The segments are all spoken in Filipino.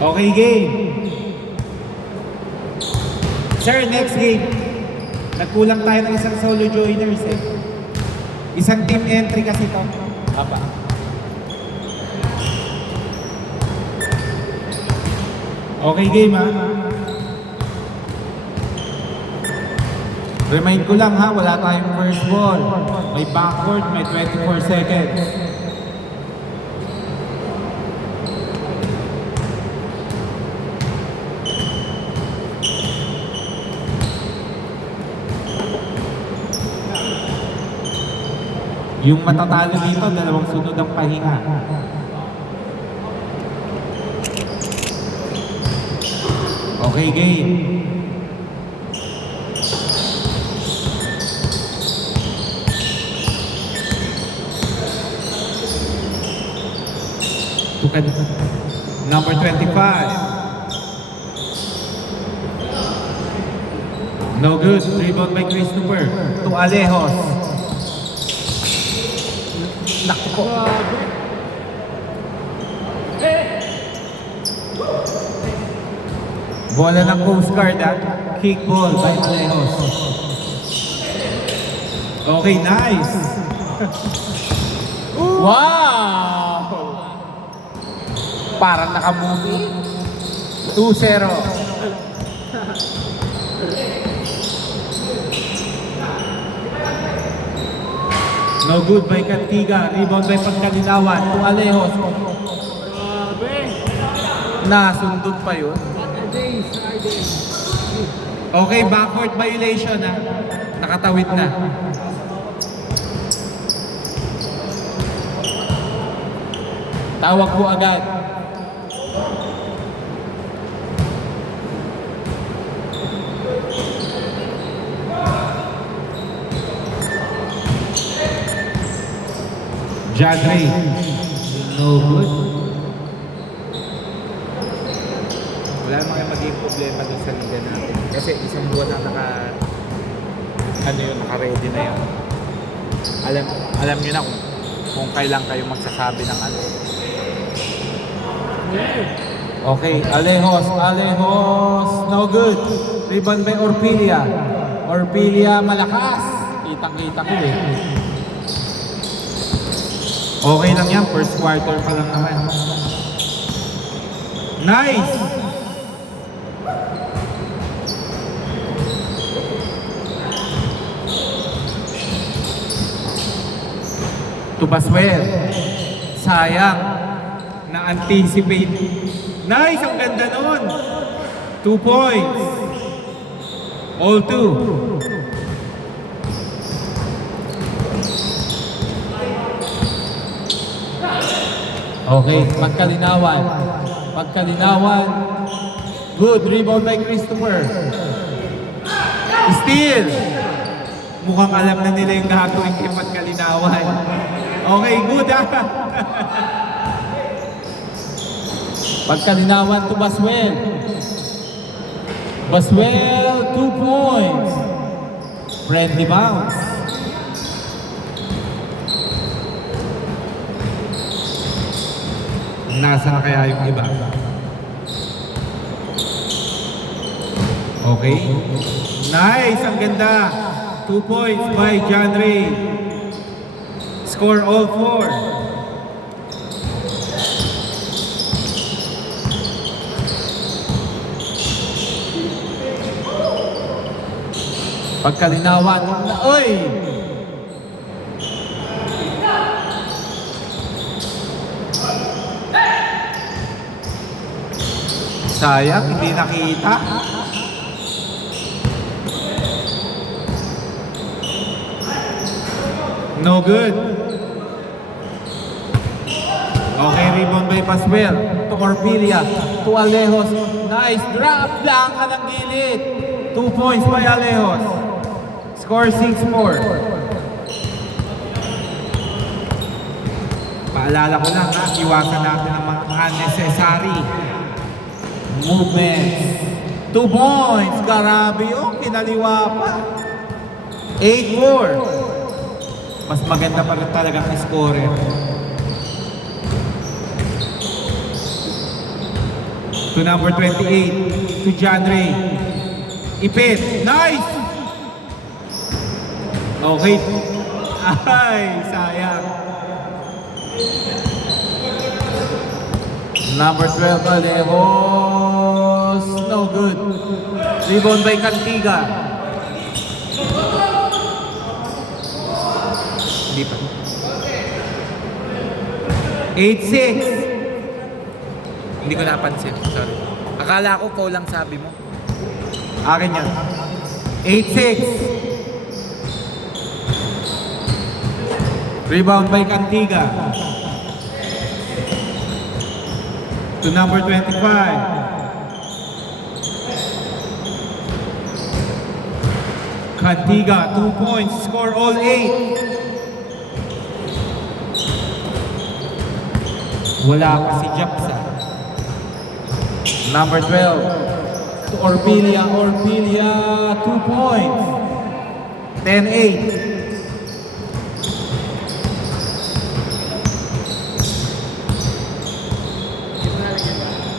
Okay, game. Sir, next game. Nagkulang tayo ng isang solo joiners eh. Isang team entry kasi to. Aba. Okay, game ha. Remind ko lang ha, wala tayong first ball. May backward, may 24 seconds. Yung matatalo dito, dalawang sunod ang pahinga. Okay, game. Number 25. No good. Rebound by Christopher. To Alejos. Naku po. Bola ng Coast Guard ha. Kick ball by Alejos. Okay, nice. Wow! Parang nakamovie. 2-0. No good by Cantiga. Rebound by Pagkalinawan. To Alejos. Nasundot pa yun. Okay, backward violation ha. Nakatawid na. Tawag po agad. Jadre. No good. Wala naman kayo maging problema dun sa liga natin. Kasi isang buwan na naka-ready na yun. Alam nyo na kung kailan kayo magsasabi ng ano. Okay, Alejos. No good. Rebound by Orpilia. Orpilia malakas. Kitang-kita ko eh. Okay lang yan. First quarter pa lang naman. Nice! To Baswell. Sayang. Na-anticipate. Nice! Ang ganda nun! 2 points. All 2. Okay, Pagkalinawan. Good, rebound by Christopher. Steal! Mukhang alam na nila yung gagawin kay Pagkalinawan. Okay, good ah! Pagkalinawan to Baswell. Baswell, 2 points. Friendly bounce. Nasa na kaya yung iba? Okay. Nice! Ang ganda! 2 points by John Ray. Score all 4. Pagkalinawan. Oy! Sayang, hindi nakita. No good. Okay, rebound by Paswell. To Orpilia. To Alejos. Nice drop lang ka ng gilid. 2 points by Alejos. Score 6-4. Paalala ko lang ha, iwasan natin ang mga unnecessary movements. 2 points. Grabe yun. Kinaliwa pa. 8-4. Mas maganda pa rin talaga ang score. to number 28, to John Ray. Ipit. Nice! Okay. Ay, sayang. Number 12, Alejos. No good. Rebound by Cantiga. Hindi pa. 8-6. Hindi ko napansin. Sorry. Akala ko foul lang sabi mo. Akin yan. 8-6. Rebound by Cantiga. To number 25. Cantiga, 2 points, score all 8. Wala pa si Japsa. Number 12, to Orpilia. Orpilia, 2 points. 10-8.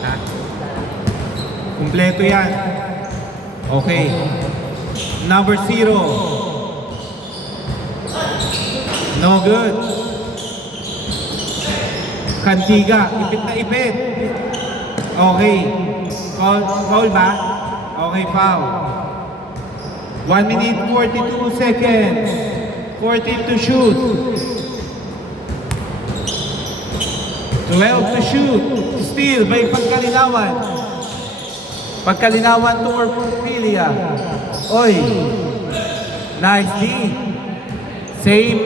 Ha? Kumpleto yan. Okay. Number 0. No good. Cantiga, ipit na ipit. Okay. Foul ba? Okay, foul. 1 minute 42 seconds. 14 to shoot. 12 to shoot. Still, may pagkalinawan. Pagkalinawan to Orpilia. Oy. Nice D. Same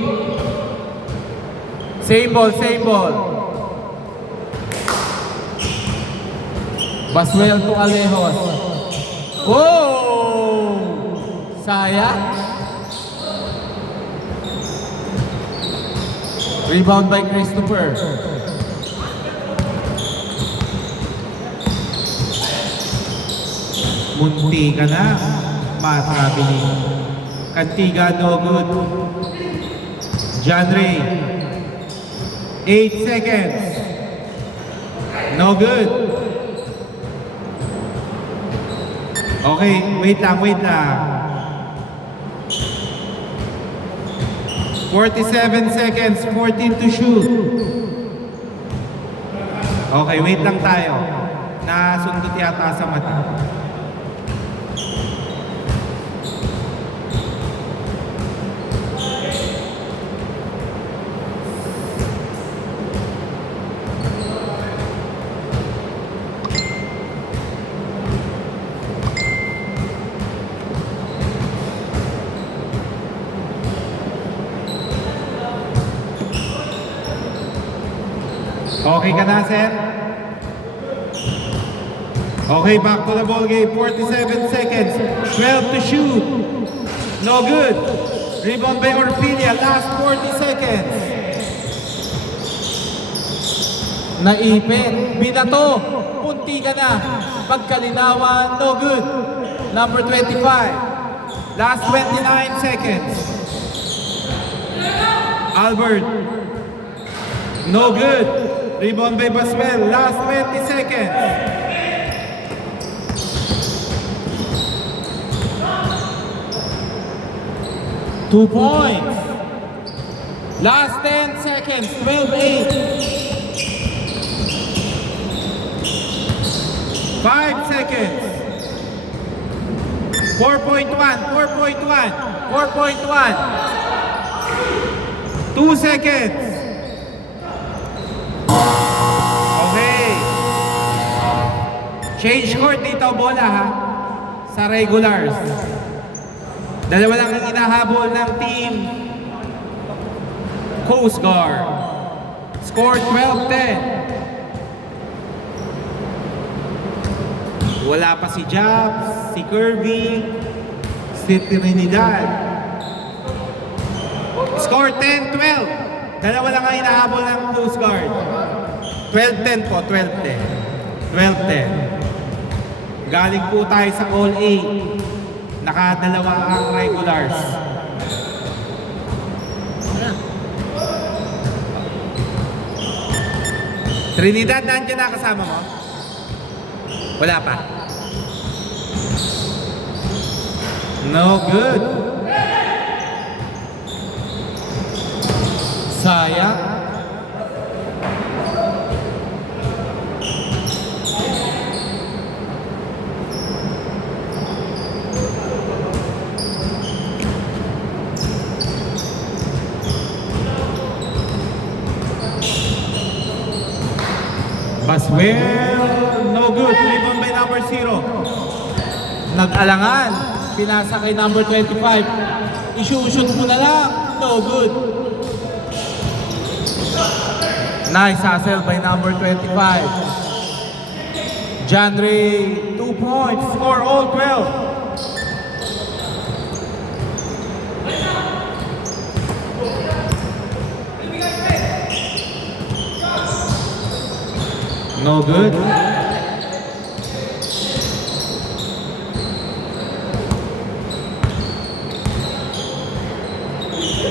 ball. Baswell to Alejos. Oh! Sayang. Rebound by Christopher. Munti ka na. Matrabili. Cantiga, no good. John Ray. 8 seconds. No good. Okay, wait lang. 47 seconds, 14 to shoot. Okay, wait lang tayo. Nasundot yata sa mata. Okay ka na, sir? Okay, back to the ball game. 47 seconds. 12 to shoot. No good. Rebound by Orpilia. Last 40 seconds. Naipit. Binato. Punti ka na. Pagkalinawan. No good. Number 25. Last 29 seconds. Albert. No good. Rebound by Baswell. Last 20 seconds. Two points. Last 10 seconds. 12-8. 5 seconds. 4.1. 2 seconds. Okay. Change court dito, bola ha. Sa regulars. Dalawa lang ang inahabol ng team Coast Guard. Score 12-10. Wala pa si Jobs, si Kirby, si Trinidad. Score 10-12. Dalawa lang ang inahabol ng Coast Guard. 12-10 po, 12-10. 12-10. Galing po tayo sa All-A. Nakadalawa ang regulars. Trinidad, nandiyan na kasama mo? Wala pa. No good. Sayang. Baswell, no good. Rebound by number 0. Nag-alangan. Pinasa kay number 25. Isushoot mo na lang. No good. Nice hustle by number 25. John Ray, 2 points. Score all 12. No good.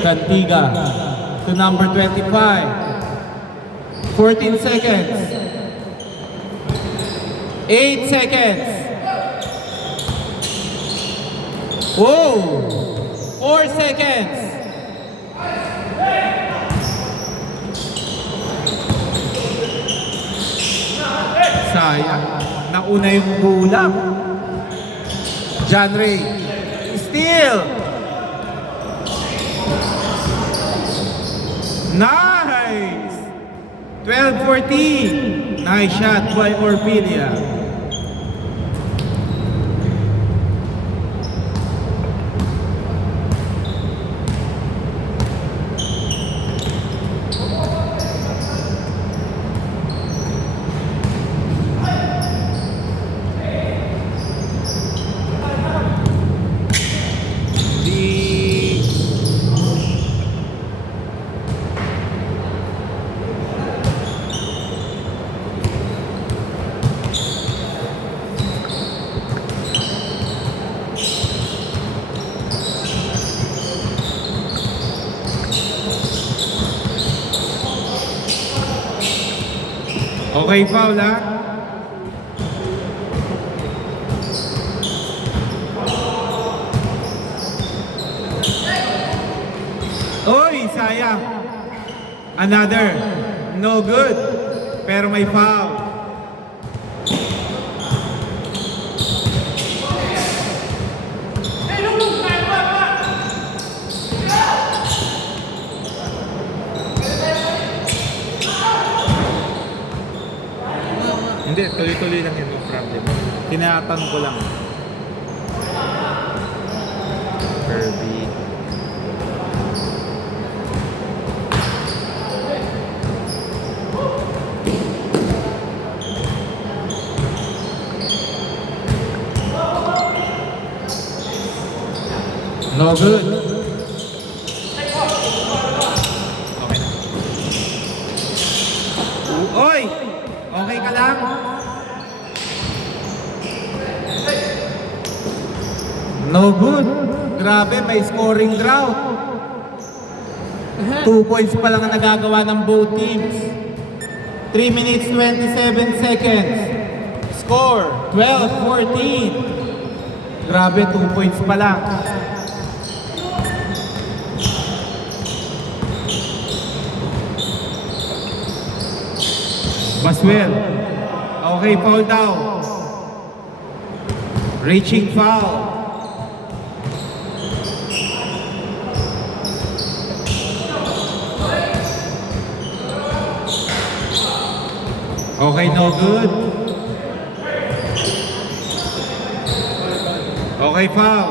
Cantiga to number 25. 14 seconds. 8 seconds. Whoa! 4 seconds. Sayang. Nauna yung gulang. John Ray. Steal. Nice. 12-14. Nice shot by Orpilia. Okay, foul ha? Oy, sayang. Another. No good. Pero may foul. Hindi, tuloy-tuloy lang yun yung problem. Tinatanong ko lang. Kirby. No good. Okay na. Oy! Okay ka lang? No good. Grabe, may scoring drought. 2 points pa lang ang nagagawa ng both teams. 3 minutes 27 seconds. Score 12-14. Grabe, 2 points pa lang. Baswell. Okay, foul daw. Reaching foul. Okay, no good. Okay, foul.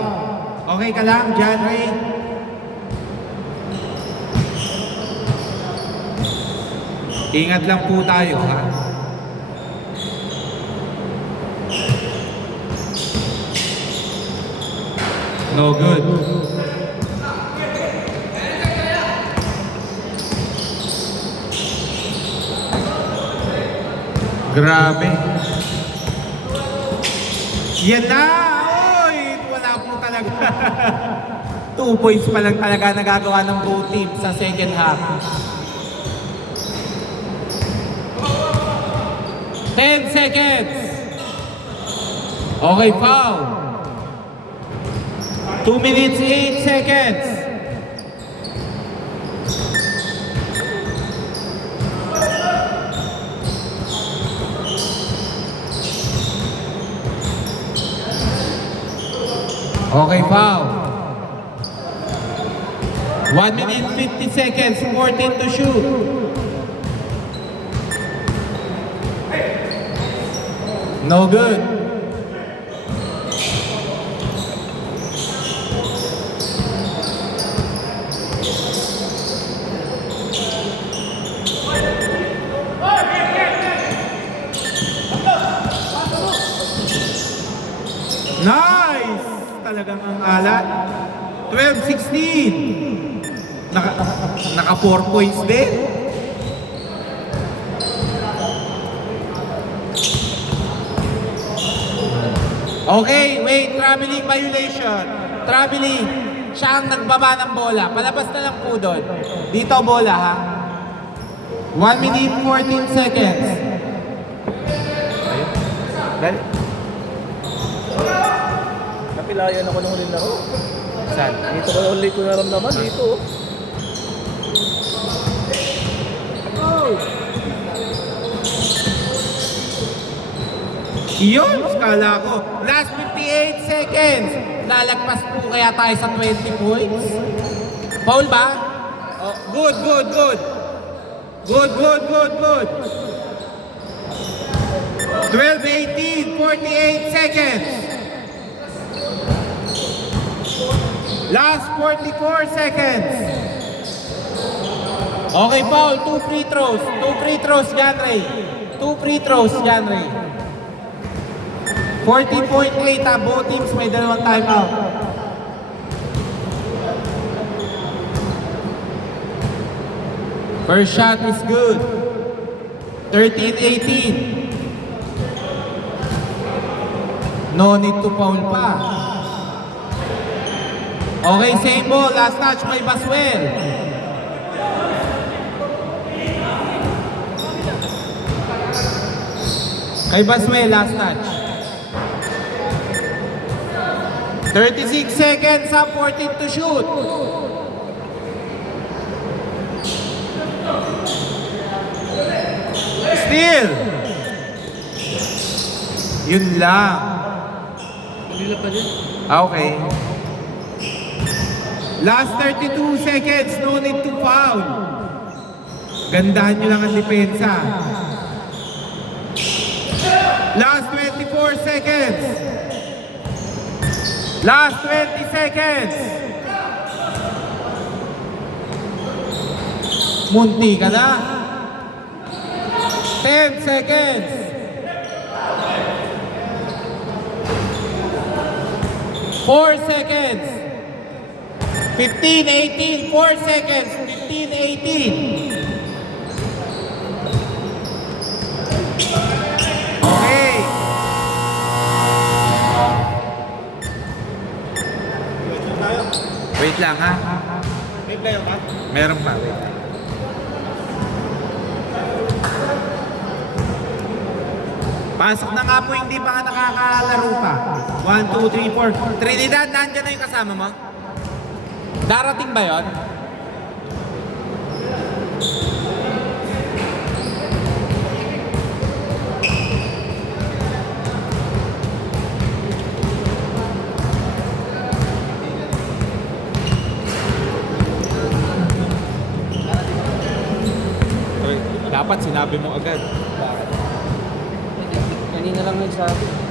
Okay ka lang, John Ray? Ingat lang po tayo, ha? No good. Grabe. Yan na! Oy! Wala po talaga. 2 points pa lang talaga nagagawa ng both teams sa second half. 10 seconds. Okay, foul. 2 minutes, 8 seconds. Okay, foul. 1 minute, 50 seconds, 14 to shoot. No good. Nice! Talagang ang alat. 12-16. Naka 4 points din. Okay, wait, traveling violation. Traveling. Siya ang nagbaba ng bola. Palabas na lang po doon. Dito bola ha. 1 minute 14 seconds. Dali. Napilayan ako nung ulit laro. Saan? Dito ko ulit ko naramdaman dito. Yun, skala ko. Last 58 seconds. Lalagpas po kaya tayo sa 20 points. Foul ba? Oh, good, good, good. Good, good, good, good. 12, 18, 48 seconds. Last 44 seconds. Okay, foul. 2 free throws. 2 free throws, John Ray. 2 free throws, John Ray. 40.8 ha. Both teams may dalawang timeout. First shot is good. 13-18. No need to foul pa. Okay, same ball. Last touch by Baswell. Kay Baswell, last touch. 36 seconds, 14 to shoot. Still. Yun lang. Okay. Last 32 seconds, no need to foul. Gandahan nyo lang ang depensa. Last 24 seconds. Last 20 seconds. Munti ka na. 10 seconds. 4 seconds. 15, 18, 4 seconds. 15, 18. Okay. Wait lang ha. May player ka? Meron pa. Wait. Pasok na nga po, hindi pa nga nakakalaro pa. 1, 2, 3, 4. Trinidad, nandyan na yung kasama mo? Darating ba yun? Dapat sinabi mo agad. Kanina lang nagsabi.